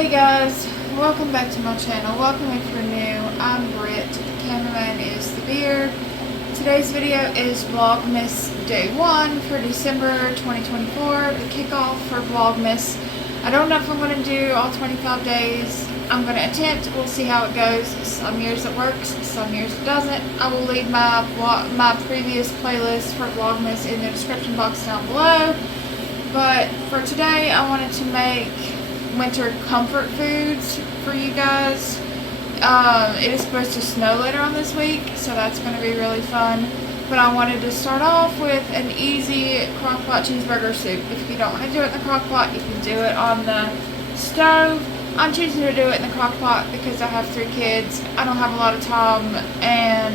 Hey guys, welcome back to my channel. Welcome if you're new. I'm Britt. The cameraman is the Beard. Today's video is Vlogmas Day 1 for December 2024, the kickoff for Vlogmas. I don't know if I'm going to do all 25 days. I'm going to attempt. We'll see how it goes. Some years it works, some years it doesn't. I will leave my previous playlist for Vlogmas in the description box down below. But for today, I wanted to make winter comfort foods for you guys. It is supposed to snow later on this week, so that's going to be really fun. But I wanted to start off with an easy crock-pot cheeseburger soup. If you don't want to do it in the crock-pot, you can do it on the stove. I'm choosing to do it in the crock-pot because I have 3 kids. I don't have a lot of time, and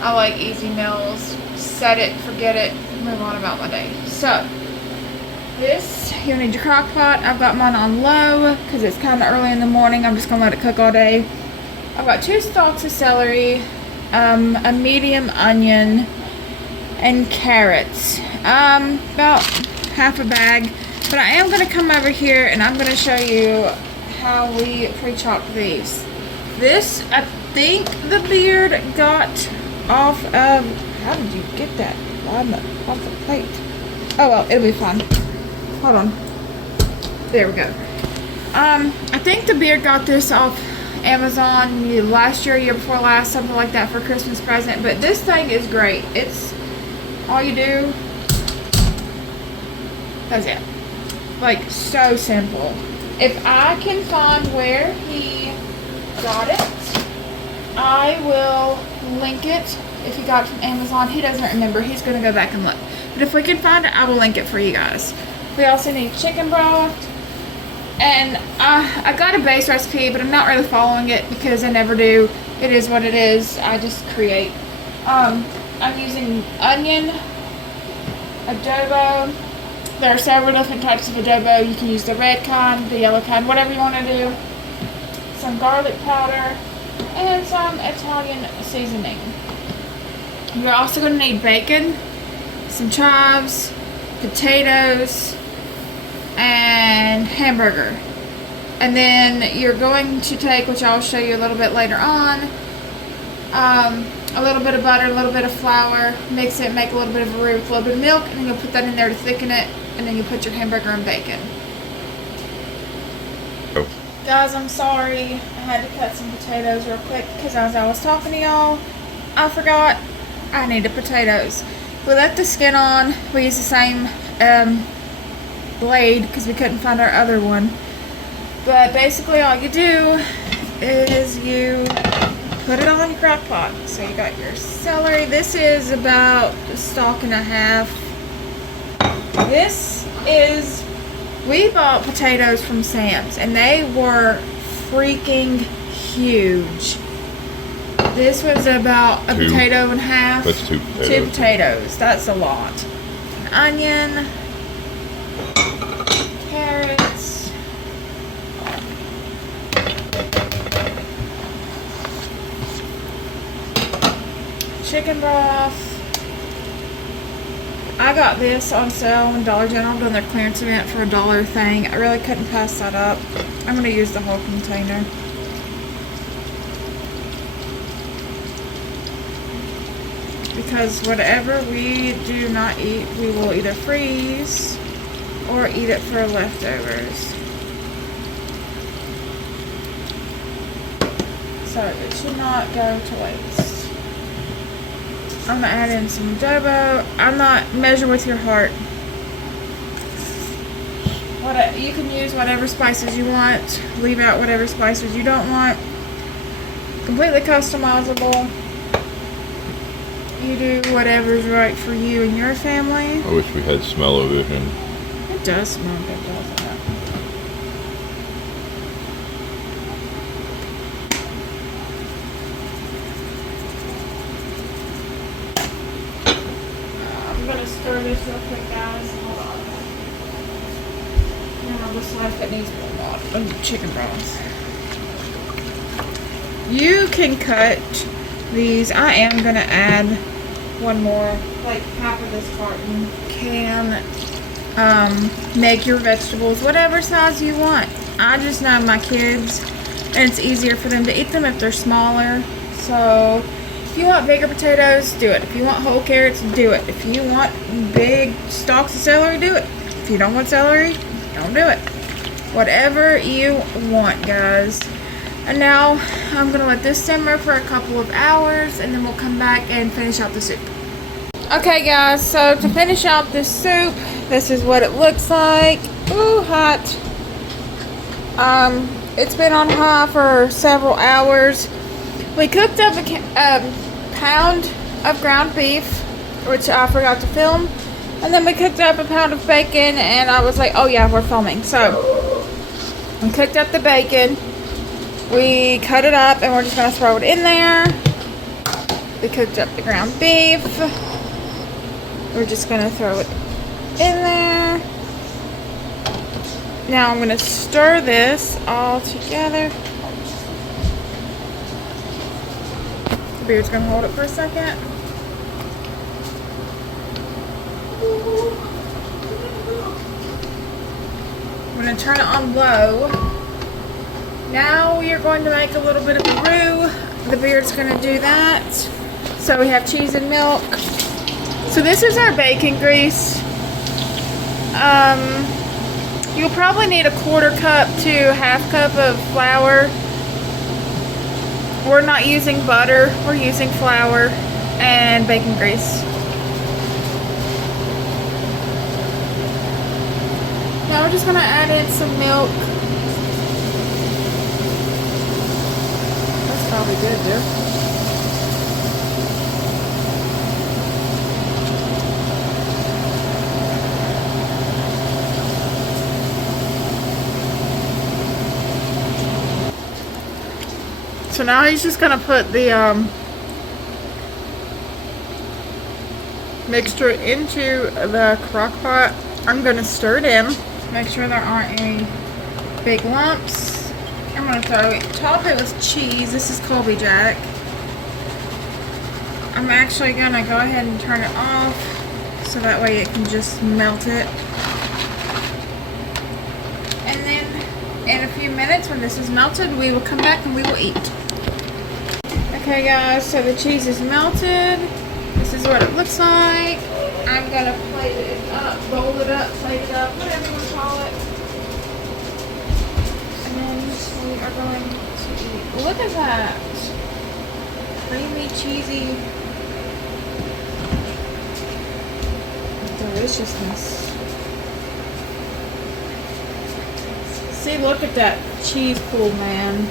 I like easy meals. Set it, forget it, move on about my day. So this, you'll need your crock pot. I've got mine on low because it's kind of early in the morning. I'm just going to let it cook all day. I've got 2 stalks of celery, a medium onion, and carrots. About half a bag. But I am going to come over here and I'm going to show you how we pre-chop these. This, I think the Beard got off of, how did you get that off the plate? Oh well, it'll be fine. Hold on. There we go. I think the Beard got this off Amazon last year before last, something like that, for a Christmas present. But this thing is great. It's all you do. That's it. Like, so simple. If I can find where he got it, I will link it. If he got it from Amazon, he doesn't remember. He's going to go back and look. But if we can find it, I will link it for you guys. We also need chicken broth, and I got a base recipe, but I'm not really following it because I never do. It is what it is. I just create. I'm using onion, adobo. There are several different types of adobo. You can use the red kind, the yellow kind, whatever you want to do. Some garlic powder, and some Italian seasoning. You're also going to need bacon, some chives, potatoes, and hamburger. And then you're going to take, which I'll show you a little bit later on, a little bit of butter, a little bit of flour, mix it, make a little bit of a roux with a little bit of milk, and then you'll put that in there to thicken it, and then you put your hamburger and bacon. Oh. Guys, I'm sorry, I had to cut some potatoes real quick because as I was talking to y'all, I forgot I needed potatoes. We left the skin on. We used the same blade because we couldn't find our other one. But basically all you do is you put it on your crock pot. So you got your celery. This is about a stalk and a half. This is, we bought potatoes from Sam's and they were freaking huge. This was about a potato and a half. That's 2 potatoes. 2 potatoes. That's a lot. An onion. Carrots. Chicken broth. I got this on sale in Dollar General doing their clearance event for $1 thing. I really couldn't pass that up. I'm going to use the whole container. Because whatever we do not eat, we will either freeze or eat it for leftovers. So it should not go to waste. I'm going to add in some adobo. I'm not, measure with your heart. You can use whatever spices you want. Leave out whatever spices you don't want. Completely customizable. You do whatever's right for you and your family. I wish we had smell-o-vision. It does smell good, doesn't it? I'm going to stir this real quick, guys. Hold on. And I'll decide if it needs more water. Oh, chicken broth. You can cut these. I am going to add one more, like half of this carton. Can make your vegetables whatever size you want. I just know my kids, and it's easier for them to eat them if they're smaller. So if you want bigger potatoes, do it. If you want whole carrots, do it. If you want big stalks of celery, do it. If you don't want celery, don't do it. Whatever you want, guys. And now I'm gonna let this simmer for a couple of hours, and then we'll come back and finish out the soup. Okay guys, so to finish out this soup, this is what it looks like. Ooh, hot. It's been on high for several hours. We cooked up a pound of ground beef, which I forgot to film. And then we cooked up a pound of bacon, and I was like, oh yeah, we're filming. So we cooked up the bacon. We cut it up, and we're just gonna throw it in there. We cooked up the ground beef. We're just gonna throw it in there. Now I'm gonna stir this all together. The beard's gonna hold it for a second. I'm gonna turn it on low. Now we are going to make a little bit of a roux. The beard's gonna do that. So we have cheese and milk. So this is our bacon grease. You'll probably need a 1/4 cup to 1/2 cup of flour. We're not using butter, we're using flour and bacon grease. Now we're just gonna add in some milk. That's probably good, dude. So now he's just gonna put the mixture into the crock pot. I'm gonna stir it in, make sure there aren't any big lumps. I'm gonna top it with cheese. This is Colby Jack. I'm actually gonna go ahead and turn it off so that way it can just melt it. And then in a few minutes, when this is melted, we will come back and we will eat. Okay guys, so the cheese is melted. This is what it looks like. I'm gonna plate it up, roll it up, plate it up, whatever you want to call it. And then we are going to eat. Look at that. Creamy, cheesy deliciousness. See, look at that cheese pool, man.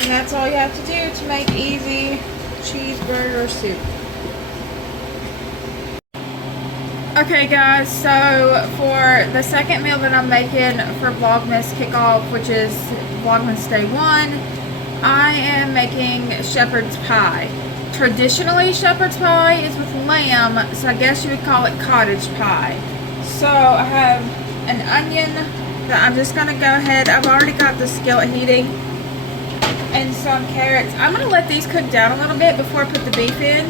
And that's all you have to do to make easy cheeseburger soup. Okay guys, so for the second meal that I'm making for Vlogmas kickoff, which is Vlogmas Day 1, I am making shepherd's pie. Traditionally, shepherd's pie is with lamb, so I guess you would call it cottage pie. So I have an onion that I'm just going to go ahead, I've already got the skillet heating, and some carrots. I'm going to let these cook down a little bit before I put the beef in.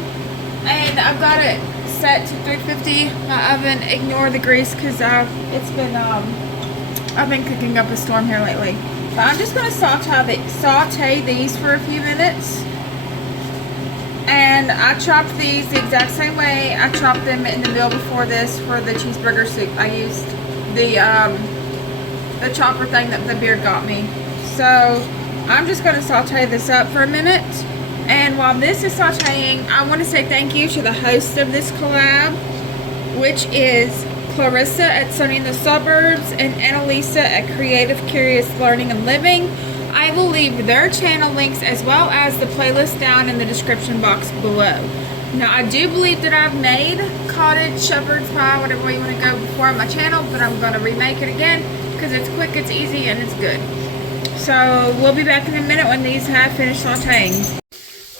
And I've got it set to 350 my oven. Ignore the grease because I've been cooking up a storm here lately. So I'm just going to saute these for a few minutes. And I chopped these the exact same way I chopped them in the meal before this for the cheeseburger soup. I used the chopper thing that the beard got me. So I'm just going to saute this up for a minute. And while this is sauteing, I want to say thank you to the host of this collab, which is Clarissa at Sunny in the Suburbs and Annalisa at Creative Curious Learning and Living. I will leave their channel links as well as the playlist down in the description box below. Now, I do believe that I've made cottage shepherd's pie, whatever way you want to go, before on my channel, but I'm going to remake it again because it's quick, it's easy, and it's good. So we'll be back in a minute when these have finished sauteing.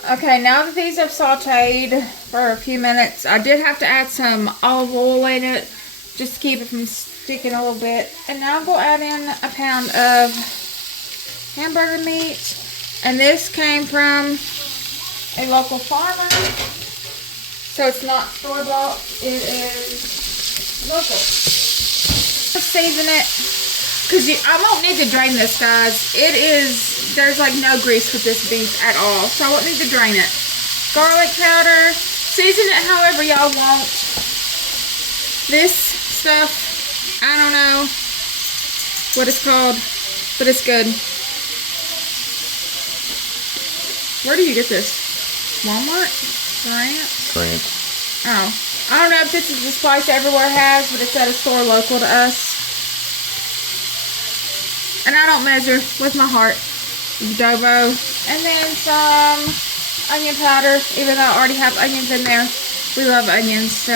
Okay, now that these have sauteed for a few minutes, I did have to add some olive oil in it just to keep it from sticking a little bit. And now I'm going to add in a pound of hamburger meat. And this came from a local farmer. So it's not store-bought, it is local. Season it Because I won't need to drain this, guys. There's like no grease with this beef at all. So I won't need to drain it. Garlic powder. Season it however y'all want. This stuff, I don't know what it's called, but it's good. Where do you get this? Walmart? France. Oh. I don't know if this is the spice everywhere has, but it's at a store local to us. And I don't measure with my heart. Adobo. And then some onion powder, even though I already have onions in there. We love onions, so.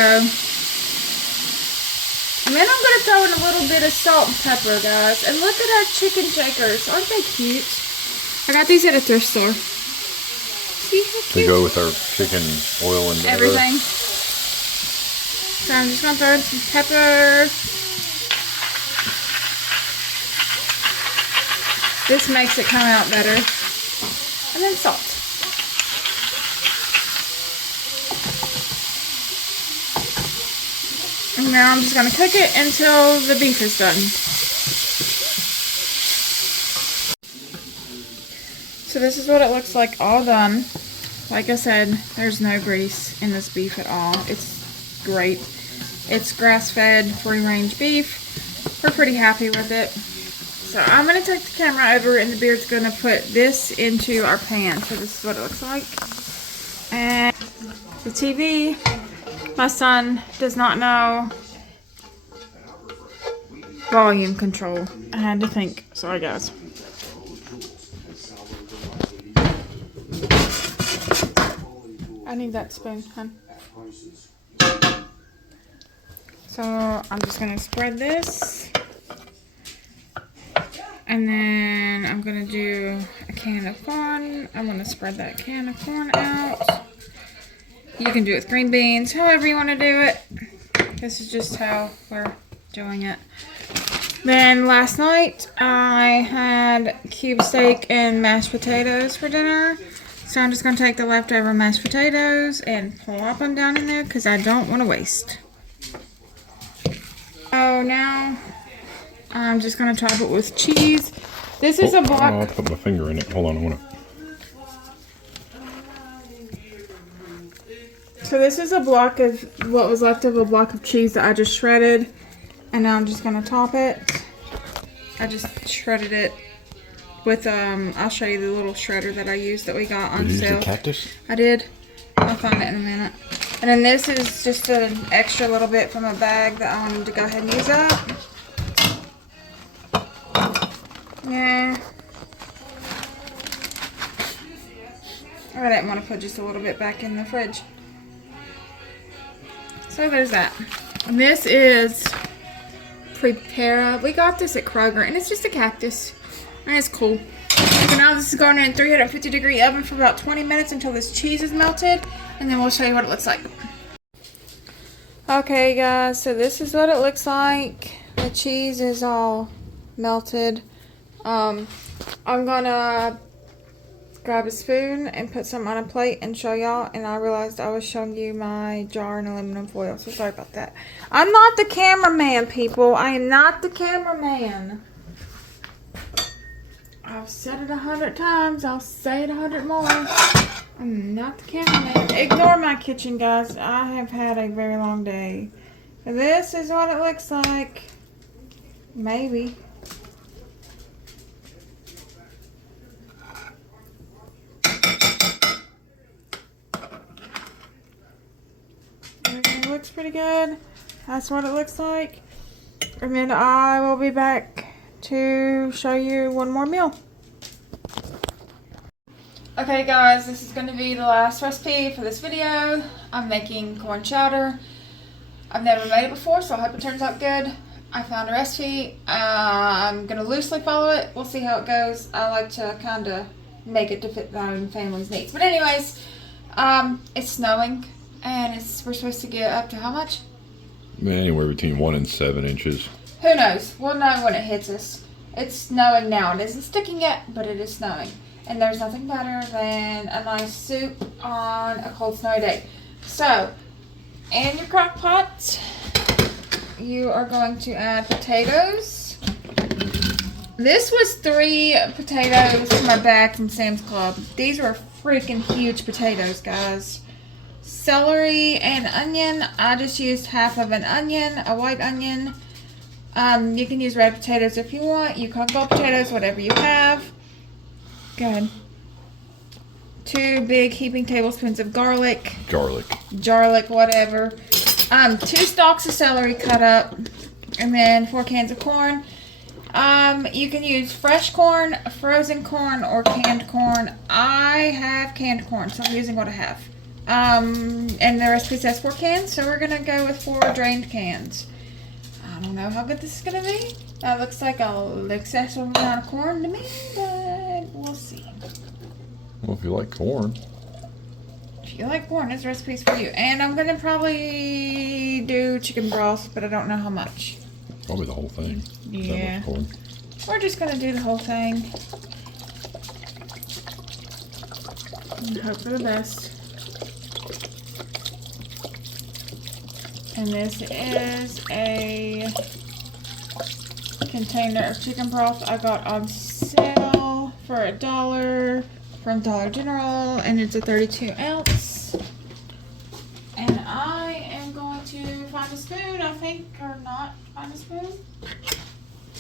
And then I'm going to throw in a little bit of salt and pepper, guys. And look at our chicken shakers. Aren't they cute? I got these at a thrift store. See how cute? To go with our chicken, oil, and everything. So I'm just going to throw in some pepper. This makes it come out better. And then salt. And now I'm just going to cook it until the beef is done. So this is what it looks like all done. Like I said, there's no grease in this beef at all. It's great. It's grass-fed, free-range beef. We're pretty happy with it. So I'm going to take the camera over and the beard's going to put this into our pan. So this is what it looks like. And the TV, my son does not know volume control. I had to think. Sorry guys. I need that spoon, hon. So I'm just going to spread this. And then I'm going to do a can of corn. I'm going to spread that can of corn out. You can do it with green beans, however you want to do it. This is just how we're doing it. Then last night I had cube steak and mashed potatoes for dinner. So I'm just going to take the leftover mashed potatoes and plop them down in there because I don't want to waste. So now I'm just going to top it with cheese. This is a block. I'll put my finger in it. Hold on, I want to. So this is a block of what was left of a block of cheese that I just shredded. And now I'm just going to top it. I just shredded it with, I'll show you the little shredder that I used that we got on sale. Did you sale. use the cactus? I did. I'll find it in a minute. And then this is just an extra little bit from a bag that I wanted to go ahead and use up. Yeah. I didn't want to put just a little bit back in the fridge. So there's that. And this is Prepara. We got this at Kroger and it's just a cactus. And it's cool. So now this is going in a 350-degree oven for about 20 minutes until this cheese is melted. And then we'll show you what it looks like. Okay guys, so this is what it looks like. The cheese is all melted. I'm gonna grab a spoon and put some on a plate and show y'all. And I realized I was showing you my jar in aluminum foil, so sorry about that. I'm not the cameraman, people. I am not the cameraman. I've said it 100 times. I'll say it 100 more. I'm not the cameraman. Ignore my kitchen, guys. I have had a very long day. This is what it looks like. Maybe. It looks pretty good. That's what it looks like. And then I will be back to show you one more meal. Okay guys, this is going to be the last recipe for this video. I'm making corn chowder. I've never made it before, so I hope it turns out good. I found a recipe. I'm going to loosely follow it. We'll see how it goes. I like to kind of make it to fit my own family's needs. But anyways, it's snowing and we're supposed to get up to how much? Anywhere between 1 and 7 inches. Who knows? We'll know when it hits us. It's snowing now. It isn't sticking yet, but it is snowing. And there's nothing better than a nice soup on a cold snowy day. So, in your crock pot, you are going to add potatoes. This was 3 potatoes from my bag from Sam's Club. These were freaking huge potatoes, guys. Celery and onion. I just used half of an onion, a white onion. You can use red potatoes if you want. You can go potatoes, whatever you have. Good. 2 big heaping tablespoons of garlic. Garlic, whatever. 2 stalks of celery cut up. And then 4 cans of corn. You can use fresh corn, frozen corn, or canned corn. I have canned corn, so I'm using what I have. And the recipe says 4 cans, so we're gonna go with 4 drained cans. I don't know how good this is gonna be. That looks like an excessive amount of corn to me, but we'll see. Well, if you like corn. If you like corn, this recipe's for you. And I'm gonna probably do chicken broth, but I don't know how much. Probably the whole thing. Yeah. That much corn. We're just gonna do the whole thing. And hope for the best. And this is a container of chicken broth I got on sale for $1 from Dollar General, and it's a 32 ounce. And I am going to find a spoon, I think, or not find a spoon.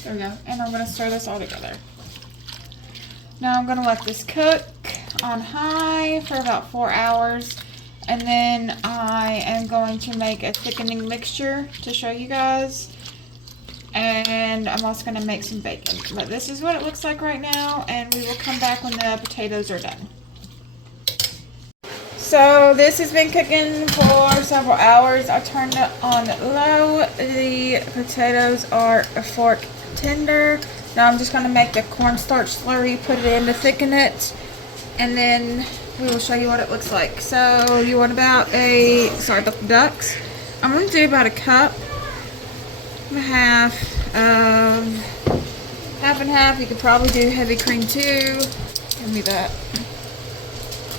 There we go. And I'm going to stir this all together. Now I'm going to let this cook on high for about 4 hours. And then I am going to make a thickening mixture to show you guys. And I'm also going to make some bacon. But this is what it looks like right now. And we will come back when the potatoes are done. So this has been cooking for several hours. I turned it on low. The potatoes are a fork tender. Now I'm just going to make the cornstarch slurry, put it in to thicken it. And then we will show you what it looks like. So you want about about the ducks. I'm going to do about a cup and a half of half and half. You could probably do heavy cream too. Give me that.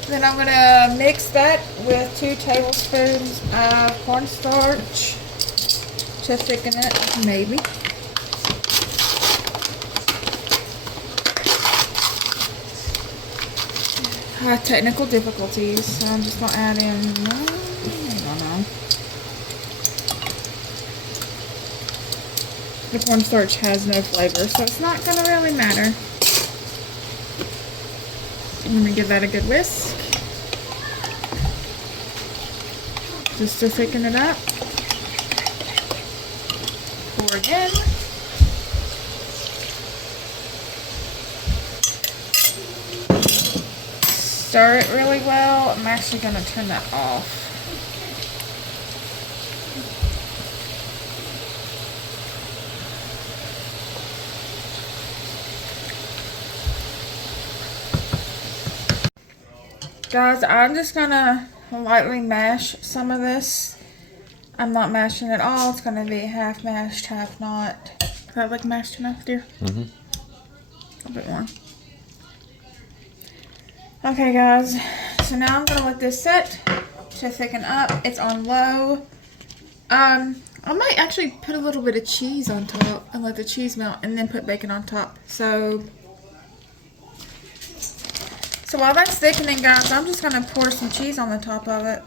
Then I'm going to mix that with 2 tablespoons of cornstarch to thicken it, maybe. Technical difficulties, so I'm just going to add in, I don't know. The cornstarch has no flavor, so it's not going to really matter. I'm going to give that a good whisk. Just to thicken it up. Pour again. Stir it really well. I'm actually going to turn that off. Guys, I'm just going to lightly mash some of this. I'm not mashing it all. It's going to be half mashed, half not. Is that like mashed enough, dear? Mm-hmm. A bit more. Okay, guys. So now I'm going to let this set to thicken up. It's on low. I might actually put a little bit of cheese on top and let the cheese melt and then put bacon on top. So while that's thickening, guys, I'm just going to pour some cheese on the top of it.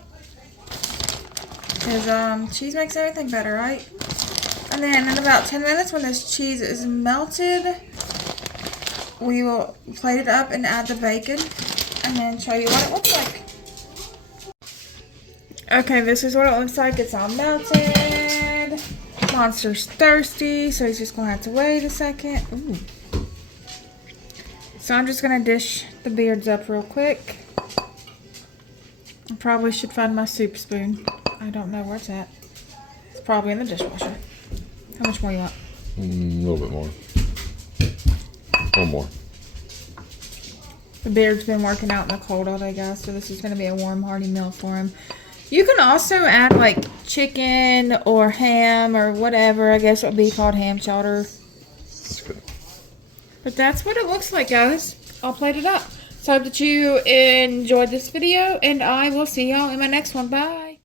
Because cheese makes everything better, right? And then in about 10 minutes when this cheese is melted, we will plate it up and add the bacon. And then show you what it looks like. Okay, this is what it looks like. It's all melted. Monster's thirsty, so he's just going to have to wait a second. Ooh. So I'm just going to dish the beards up real quick. I probably should find my soup spoon. I don't know where it's at. It's probably in the dishwasher. How much more you want? A little bit more. One more. The beard's been working out in the cold all day, guys, so this is going to be a warm, hearty meal for him. You can also add, like, chicken or ham or whatever. I guess it would be called ham chowder. That's good. But that's what it looks like, guys. I'll plate it up. So I hope that you enjoyed this video, and I will see y'all in my next one. Bye.